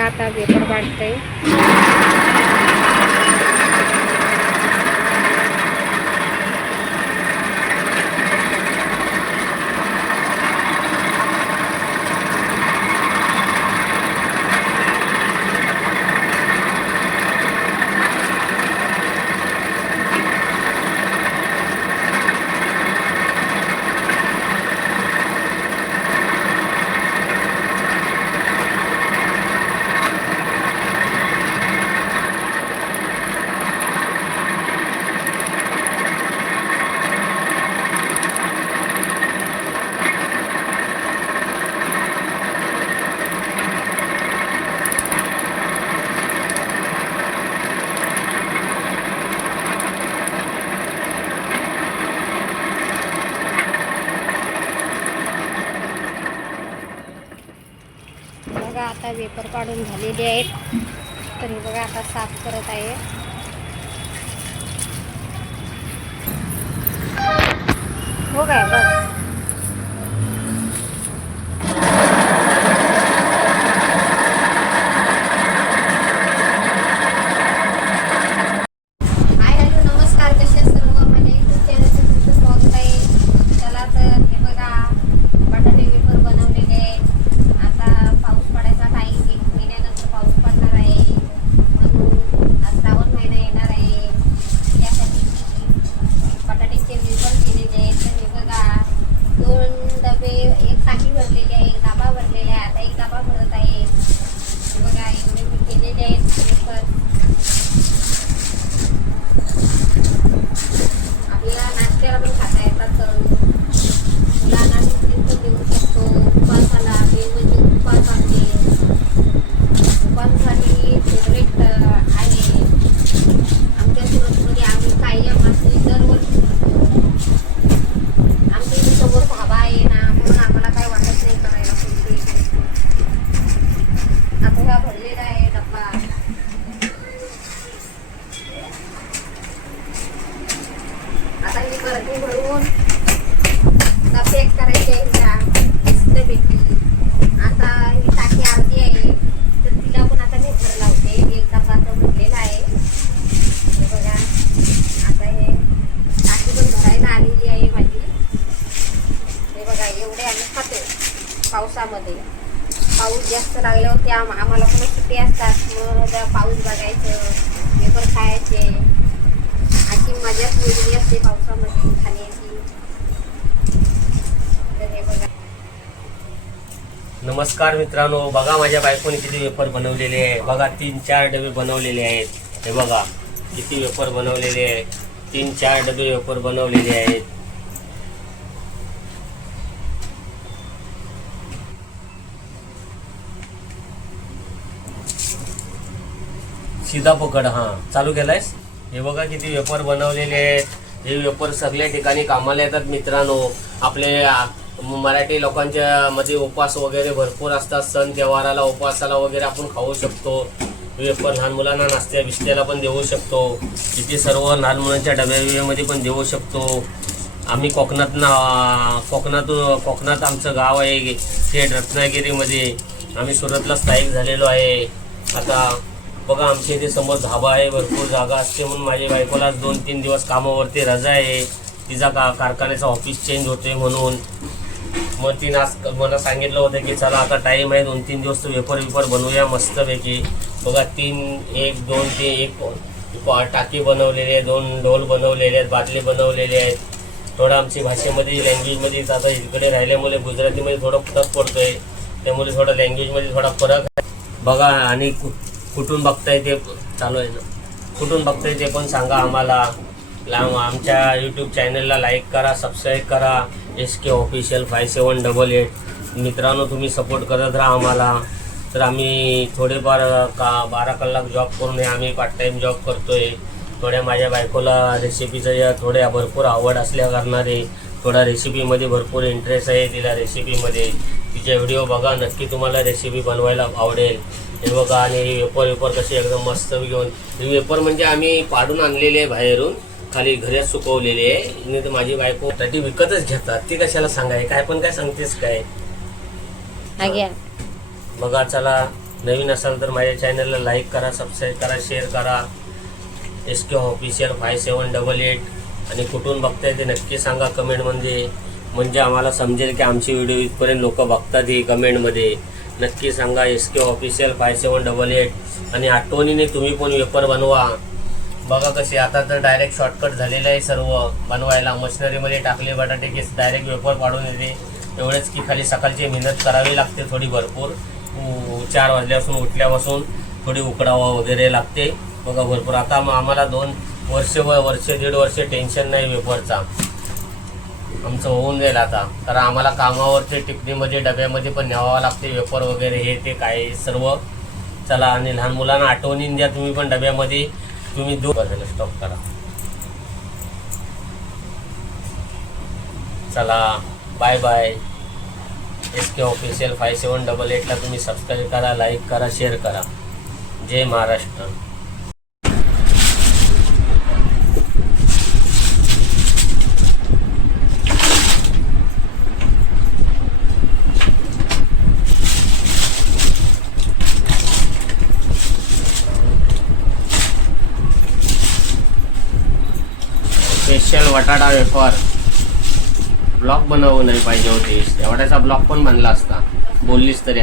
बघा आता पेपर वाढतंय बघा आता वेपर काढून झालेले आहेत. तर हे बघा आता साफ करत आहे. हो काय? बघ हाय हॅलो नमस्कार कसे आहेत सर्व माझ्या युट्यूब चॅनलचं तुमचं स्वागत आहे चला तर हे बघा बटाटे वेफर बनवलेले आहेत आता पाऊस पडायचा टाईम एक महिन्यानंतर पाऊस पडणार आहे म्हणून आज श्रावण महिना येणार आहे त्यासाठी बटाट्याचे वेफर केलेले आहेत तर हे बघा दोन डबे एक टाकी भरलेली आहे एक डबा भरलेला आहे आता एक डबा भरत आहे हे बघा एवढे मी केलेले आहेत वेफर आपल्याला नाश्त्याला पण खाता येतात तळून मुलांना टिफिन पण देऊ शकतो उपवासाला मेन म्हणजे उपवासाचे उपवासासाठी फेवरेट आहे आमच्या सुरतमध्ये आम्ही कायम असली दरवर्षी करतो आमच्या इथे समोर धाबा आहे ना म्हणून आम्हाला काय वाटत नाही करायला कोणतीही गोष्ट. आता हा भरलेला आहे डब्बा आता ही गर्दी भरून आता पॅक करायची आहे हिला मस्तपैकी आता ही टाकी अर्धी आहे तर तिला पण आता मी भर लावते एक डबा तर भरलेला आहे हे बघा आता हे टाकी पण भरायला आलेली आहे माझी हे बघा एवढे आम्ही खातो पावसामध्ये. पाऊस जास्त लागल्यावर ते आम्हाला पण सुट्टी असतात. मग पाऊस बघायचं हे पण खायचे. अशी मजाच वेगळी असते पावसामध्ये खाण्याची. तर हे बघा. नमस्कार मित्रांनो बघा माझ्या बायकोने किती वेपर बनवलेले आहे. बघा तीन चार डबे बनवलेले आहेत. हे बघा किती वेपर बनवलेले आहे. तीन चार डबे वेपर बनवलेले आहेत. सीधा पकड हा. चालू केलायस? हे बघा किती वेपर बनवलेले आहेत. हे वेपर सगळ्या ठिकाणी कामाला येतात मित्रांनो. आपले मराठी लोकांच्या मध्ये उपवास वगैरे भरपूर असतात. सण त्योहाराला उपवासाला वगैरे आपण खाऊ शकतो. वेपर लहान मुलांना नाश्त्या बिस्त्याला पण देऊ शकतो. इथे सर्व लहान मुलांच्या डब्यामध्ये पण देऊ शकतो. आम्ही कोकणात ना कोकणातून कोकणात आमचं गाव आहे ते रत्नागिरीमध्ये. आम्ही सुरतला स्थायिक झालेलो आहे. आता बघा आमच्या इथे समोर धाबा आहे भरपूर जागा असते म्हणून माझ्या बायकोला आज दोन तीन दिवस कामावरती रजा आहे. तिचा का कारखान्याचा ऑफिस चेंज होतोय म्हणून. मग तिनं आज मला सांगितलं होतं की चला आता टाईम आहे दोन तीन दिवस वेपर वेपर बनवूया मस्तपैकी. बघा तीन एक दोन ते एक टाकी बनवलेली आहे दोन ढोल बनवलेले आहेत बादली बनवलेले आहेत. थोडं आमची भाषेमध्ये लँग्वेजमध्ये आता इकडे राहिल्यामुळे गुजरातीमध्ये थोडं फरक पडतोय. त्यामुळे थोडं लँग्वेजमध्ये थोडा फरक आहे. बघा आणि कुठून बघताय ते चालू आहे ना. कुठून बघताय ते पण सांगा आम्हाला. लांब आमच्या यूट्यूब चॅनलला लाईक करा सबस्क्राईब करा. S K official five seven double eight मित्रांनो तुम्ही सपोर्ट करत राहा आम्हाला. तर आम्ही थोडेफार का बारा कलाक जॉब करून हे आम्ही पार्ट टाईम जॉब करतो आहे थोड्या माझ्या बायकोला रेसिपीचं या थोड्या भरपूर आवड असल्या कारणाने थोडा रेसिपीमध्ये भरपूर इंटरेस्ट आहे तिला रेसिपीमध्ये तिचे व्हिडिओ बघा नक्की तुम्हाला रेसिपी बनवायला आवडेल. हे बघा आणि वेपर वेपर कसे एकदम मस्त घेऊन. हे वेपर म्हणजे आम्ही पाडून आणलेले आहे बाहेरून. खाली घरात सुकवलेले आहे. तर माझी बायको ती विकतच घेतात. ती कशाला सांगाय? काय पण काय सांगतेस काय? बघा चला. नवीन असाल तर माझ्या चॅनलला लाईक करा सबस्क्राईब करा शेअर करा. S K official five seven double eight आणि कुठून बघताय ते नक्की सांगा कमेंटमध्ये म्हणजे आम्हाला समजेल की आमची व्हिडिओ इथपर्यंत लोक बघतात ही कमेंटमध्ये नक्की सांगा S K official five seven double eight आणि आठवणीने तुम्ही पण वेपर बनवा. बघा कसे आता तर डायरेक्ट शॉर्टकट झालेलं आहे सर्व. बनवायला मशिनरीमध्ये टाकले बटाटे केस डायरेक्ट वेपर पाडून येते. एवढेच की खाली सकाळची मेहनत करावी लागते थोडी भरपूर. चार वाजल्यापासून उठल्यापासून थोडी उकडावा वगैरे लागते. बघा भरपूर. आता मग आम्हाला दोन वर्ष व वर्ष दीड वर्ष टेन्शन नाही वेपरचा आमचं होऊन जाईल आता. तर आम्हाला कामावरती टिपणीमध्ये म्हणजे डब्यामध्ये पण न्यावावं लागते वेपर वगैरे हे ते काय सर्व. चला आणि लहान मुलांना आठवणीन द्या तुम्ही पण डब्यामध्ये. तुम्ही दो स्टॉप करा. चला bye bye S K official five seven double एटला तुम्ही सबस्क्राईब करा लाईक करा शेअर करा. जय महाराष्ट्र. बटाटा वेफर. ब्लॉक बनवू नाही पाहिजे होतीस. एवढ्याचा ब्लॉक पण बनला असता. बोललीस तरी.